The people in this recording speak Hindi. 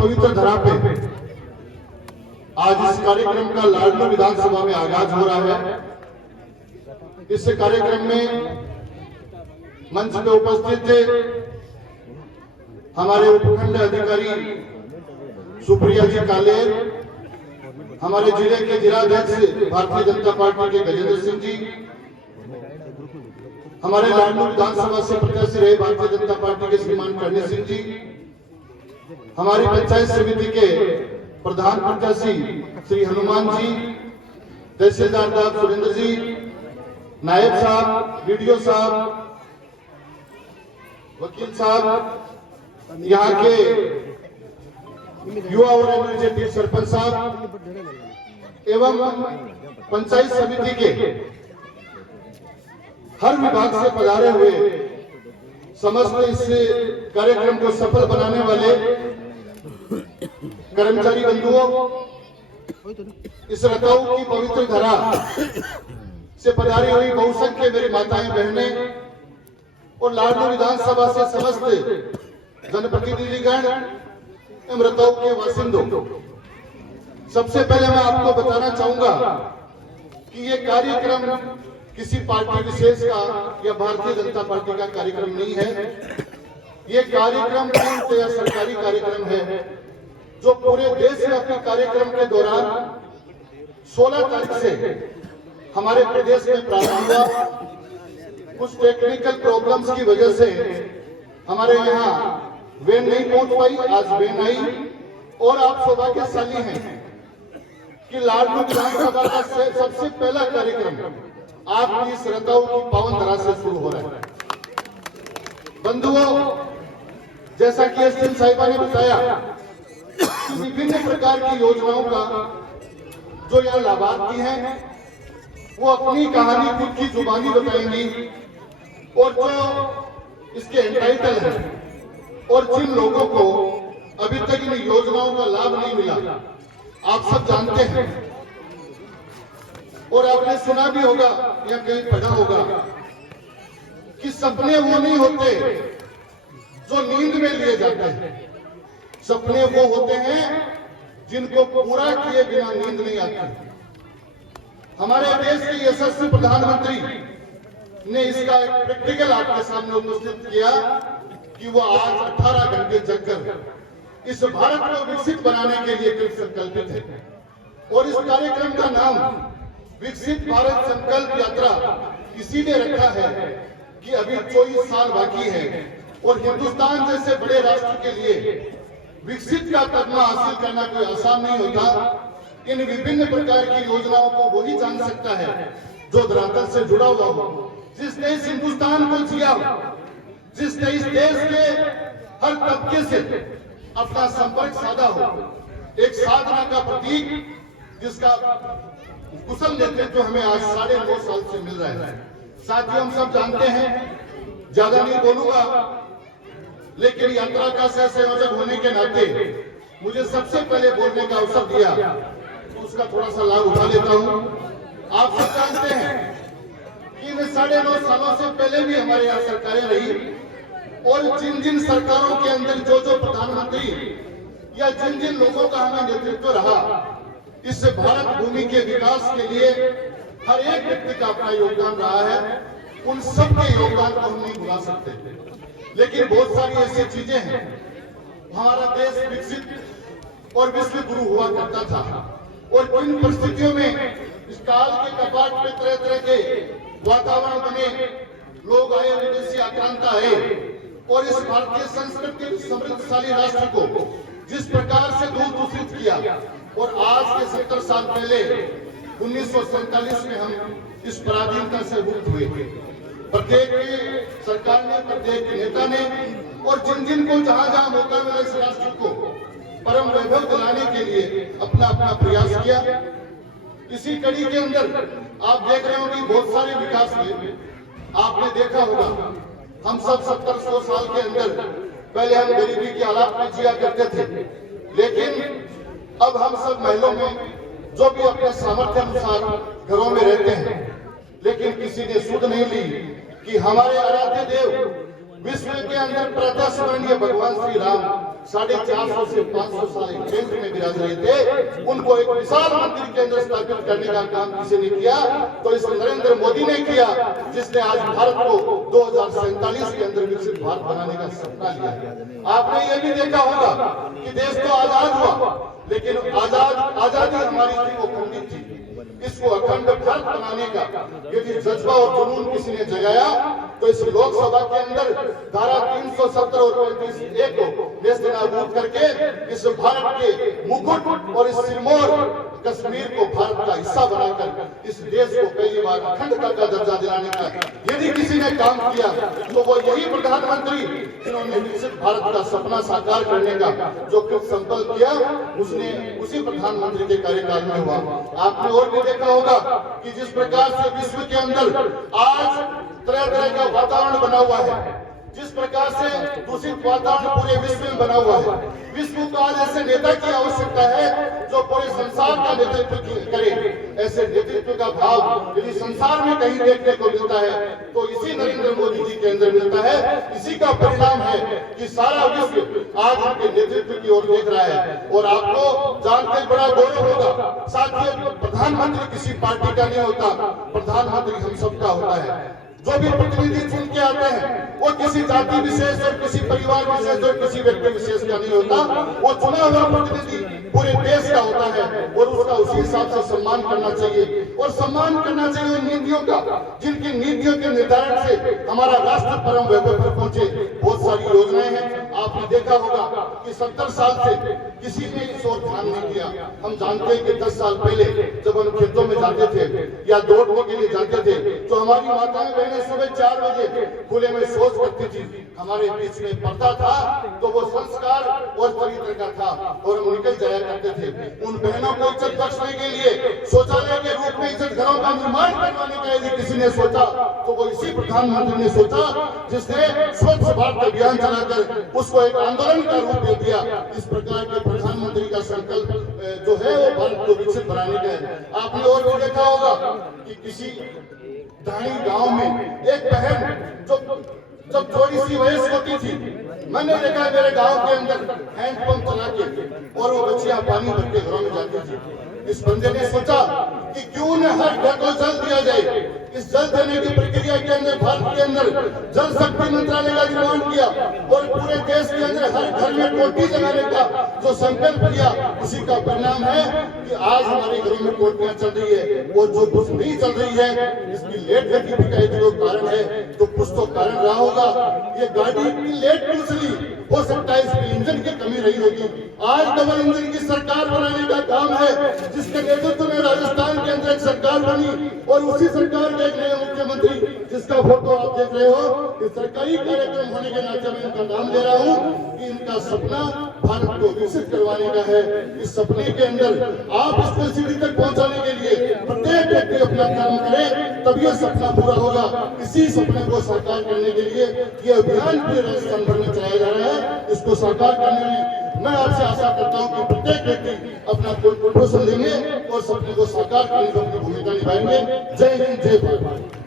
पवित्र धरा पे आज इस कार्यक्रम का लाडली विधानसभा में आगाज हो रहा है। इस कार्यक्रम में मंच पे उपस्थित थे हमारे उपखंड अधिकारी सुप्रिया जी कालेर, हमारे जिले के जिलाध्यक्ष भारतीय जनता पार्टी के गजेंद्र सिंह जी, हमारे लाडली विधानसभा से प्रत्याशी रहे भारतीय जनता पार्टी के श्रीमान करणी सिंह जी, हमारी पंचायत समिति के प्रधान प्रत्याशी श्री हनुमान जी, तहसीलदार साहब सुरेंद्र जी, नायब साहब, वीडियो साहब, वकील साहब, यहाँ के युवा और एनर्जेटिक सरपंच साहब एवं पंचायत समिति के हर विभाग से पधारे हुए समस्त इस कार्यक्रम को सफल बनाने वाले कर्मचारी बंधुओं, इस रतऊ की पवित्र धरा से पधारी हुई बहुसंख्य मेरी माताएं बहनें और लाडली विधानसभा से समस्त जनप्रतिनिधिगण एवं रतऊ के वासिंदों, सबसे पहले मैं आपको बताना चाहूंगा कि ये कार्यक्रम किसी पार्टी विशेष का या भारतीय जनता पार्टी का कार्यक्रम नहीं है। ये कार्यक्रम पूर्णतया सरकारी कार्यक्रम है जो पूरे देशव्यापी कार्यक्रम के दौरान 16 तारीख से हमारे प्रदेश में प्रारंभ हुआ। कुछ टेक्निकल प्रॉब्लम्स की वजह से हमारे यहाँ वेन नहीं पहुंच पाई, आज वेन आई और आप सौभाग्यशाली हैं कि लाडली विधानसभा का सबसे पहला कार्यक्रम आपकी इस रतऊ की पावन धरा से शुरू हो रहा है। बंधुओं, जैसा कि एसडीएम साहिबा ने बताया, विभिन्न प्रकार की योजनाओं का जो यहाँ लाभार्थी हैं वो अपनी कहानी खुद की जुबानी बताएंगी और जो इसके एंटाइटल हैं और जिन लोगों को अभी तक इन योजनाओं का लाभ नहीं मिला, आप सब जानते हैं और आपने सुना भी होगा या कहीं पढ़ा होगा कि सपने वो नहीं होते जो नींद में लिए जाते हैं, सपने वो होते हैं जिनको पूरा किए बिना नींद नहीं आती। हमारे देश के यशस्वी प्रधानमंत्री ने इसका एक प्रैक्टिकल आपके सामने उपस्थित किया कि वो आज 18 घंटे जगकर इस भारत को विकसित बनाने के लिए कृत संकल्पित है और इस कार्यक्रम का नाम विकसित भारत संकल्प यात्रा इसीलिए रखा है कि अभी 24 साल बाकी है और हिंदुस्तान जैसे बड़े राष्ट्र के लिए विकसित का तगमा हासिल करना कोई आसान नहीं होता। इन विभिन्न प्रकार की योजनाओं को वही जान सकता है जो धरातल से जुड़ा हुआ हो, जिसने इस हिंदुस्तान को जिया हो, जिसने इस देश के हर तबके से अपना संपर्क साधा हो, एक साधना का प्रतीक जिसका कुशल नेतृत्व हमें आज 9.5 साल से मिल रहा है। साथियों, हम सब जानते हैं, ज्यादा नहीं बोलूंगा, लेकिन यात्रा का सह संयोजक होने के नाते मुझे सबसे पहले बोलने का अवसर दिया तो उसका थोड़ा सा लाभ उठा लेता हूं। आप सब जानते हैं कि इन 9.5 सालों से पहले भी हमारे यहाँ सरकारें रही और जिन जिन सरकारों के अंदर जो जो प्रधानमंत्री या जिन जिन लोगों का हमें नेतृत्व रहा, इस भारत भूमि के विकास के लिए हर एक व्यक्ति का अपना योगदान रहा है। उन सब के योगदान को हम नहीं भुला सकते, लेकिन बहुत सारी ऐसी चीजें हैं। हमारा देश विकसित और विश्व गुरु हुआ करता था और किन परिस्थितियों में इस काल के कपाट में तरह तरह के वातावरण बने, लोग आए, विदेशी आक्रांता आए और इस भारतीय संस्कृति समृद्धशाली राष्ट्र को जिस प्रकार से दूषित किया और आज के 70 साल पहले 1947 में हम इस पराधीनता से मुक्त हुए। प्रत्येक सरकार ने, प्रत्येक नेता ने और जिन जिन को जहां जहां मौका मिला इस राष्ट्र को परम वैभव दिलाने के लिए अपना अपना प्रयास किया। इसी कड़ी के अंदर आप देख रहे हो कि बहुत सारे विकास हुए। आपने देखा होगा, हम सब 70-100 साल के अंदर पहले हम गरीबी की हालात में जिया करते थे, लेकिन अब हम सब महलों में जो भी अपने सामर्थ्य अनुसार घरों में रहते हैं, लेकिन किसी ने सुध नहीं ली कि हमारे आराध्य देव विश्व के अंदर प्रातः स्मरणीय भगवान श्री राम 450 से 500 साल केंद्र में विराज रहे थे, उनको एक विशाल मंदिर के अंदर स्थापित करने का काम किसी ने किया तो इस नरेंद्र मोदी ने किया, जिसने आज भारत को 2047 के अंदर विकसित भारत बनाने का सपना लिया। आपने ये भी देखा होगा कि देश तो आजाद हुआ, लेकिन आजादी हमारी थी वो खंडित थी। इसको अखंड भारत बनाने का यदि जज्बा और जुनून किसी ने जगाया तो इस लोकसभा के अंदर धारा 370 और 35A को नेस्तनाबूद करके इस भारत के मुकुट और इस सिरमौर कश्मीर को भारत का हिस्सा बनाकर इस देश को पहली बार अखंडता का दर्जा दिलाने का यदि किसी ने काम किया तो वो यही प्रधानमंत्री जिन्होंने विकसित भारत का सपना साकार करने का जो कुछ संकल्प किया उसने उसी प्रधानमंत्री के कार्यकाल में हुआ। आपने और भी देखा होगा कि जिस प्रकार से विश्व के अंदर आज तरह तरह का वातावरण बना हुआ है, जिस प्रकार से दूषित वातावरण पूरे विश्व में बना हुआ है, विश्व को आज ऐसे नेता की आवश्यकता है जो पूरे संसार का नेतृत्व करे। ऐसे नेतृत्व का भाव यदि संसार में कहीं देखने को मिलता है तो इसी नरेंद्र मोदी जी के अंदर मिलता है। इसी का परिणाम है कि सारा विश्व आज उनके नेतृत्व की ओर देख रहा है। और आपको जानकर बड़ा गौरव होगा साथियों, प्रधानमंत्री किसी पार्टी का नहीं होता, प्रधानमंत्री हम सबका होता है। जो भी प्रतिनिधि चुन के आते हैं वो किसी जाति विशेष और किसी परिवार विशेष और किसी व्यक्ति विशेष का नहीं होता, वो चुना हुआ प्रतिनिधि पूरे देश का होता है और उसका उसी हिसाब से सम्मान करना चाहिए। और सम्मान करना चाहिए उन नीतियों का जिनकी नीतियों के निर्धारण से हमारा राष्ट्र परम वैभव पर पहुंचे। बहुत सारी योजनाएं हैं, आपने देखा होगा कि 70 साल से किसी ने इस ओर ध्यान नहीं दिया। हम जानते हैं कि 10 साल पहले जब हम खेतों में जाते थे या दौड़ने के लिए जाते थे तो हमारी माताएं बहनें सुबह 4 बजे खुले में शौच करती थी। हमारे बीच में पर्दा था तो वो संस्कार और चरित्र का था और हम निकल जाया करते थे। उन बहनों को इज्जत बख्शने के लिए शौचालय के रूप में इज्जत घरों का निर्माण करवाने का यदि किसी ने सोचा तो वो इसी प्रधानमंत्री ने सोचा जिसने स्वच्छ भारत अभियान चलाकर उसको एक आंदोलन का रूप दे दिया। इस प्रकार के प्रधानमंत्री का संकल्प जो है वो भारत को विकसित बनाने का है। आपने और भी देखा होगा कि किसी दाई गांव में एक बहन जब थोड़ी सी वयस होती थी, मैंने देखा मेरे गांव के अंदर हैंडपंप चला के और वो बच्चियां पानी भर के घरों में जाती थी। इस बंदे ने सोचा कि क्यों न हर घर को जल दिया जाए। इस जल देने की प्रक्रिया के अंदर भारत के अंदर जल शक्ति मंत्रालय का निर्माण किया और पूरे देश के अंदर हर घर में टोटी लगाने का जो संकल्प किया, उसी का परिणाम है कि आज हमारे घरों में टोटियां चल रही है। और जो कुछ नहीं चल रही है इसकी लेट गति का जो कारण है तो कुछ तो कारण रहा होगा। ये गाड़ी इतनी लेट क्यों चली, हो सकता है इसमें इंजन की कमी रही होगी। आज डबल इंजन की सरकार बनाने का काम है जिसके नेतृत्व में राजस्थान के अंदर एक सरकार बनी और उसी सरकार के एक नए मुख्यमंत्री जिसका फोटो आप देख रहे हो, इस सरकारी कार्यक्रम होने के नाते मैं इनका नाम दे रहा हूँ कि इनका सपना भारत को विकसित करवाने का है। इस सपने के अंदर आप इसको सीढ़ी तक पहुंचाने के लिए प्रत्येक व्यक्ति अपना काम करे, तब यह सपना पूरा होगा। इसी सपने को साकार करने के लिए यह अभियान पूरे राजस्थान भर में चलाया जा रहा है। इसको साकार करने में मैं आपसे आशा करता हूं कि प्रत्येक व्यक्ति अपना कंट्रीब्यूशन देंगे और सपने को साकार करने की अपनी भूमिका निभाएंगे। जय हिंद, जय भारत।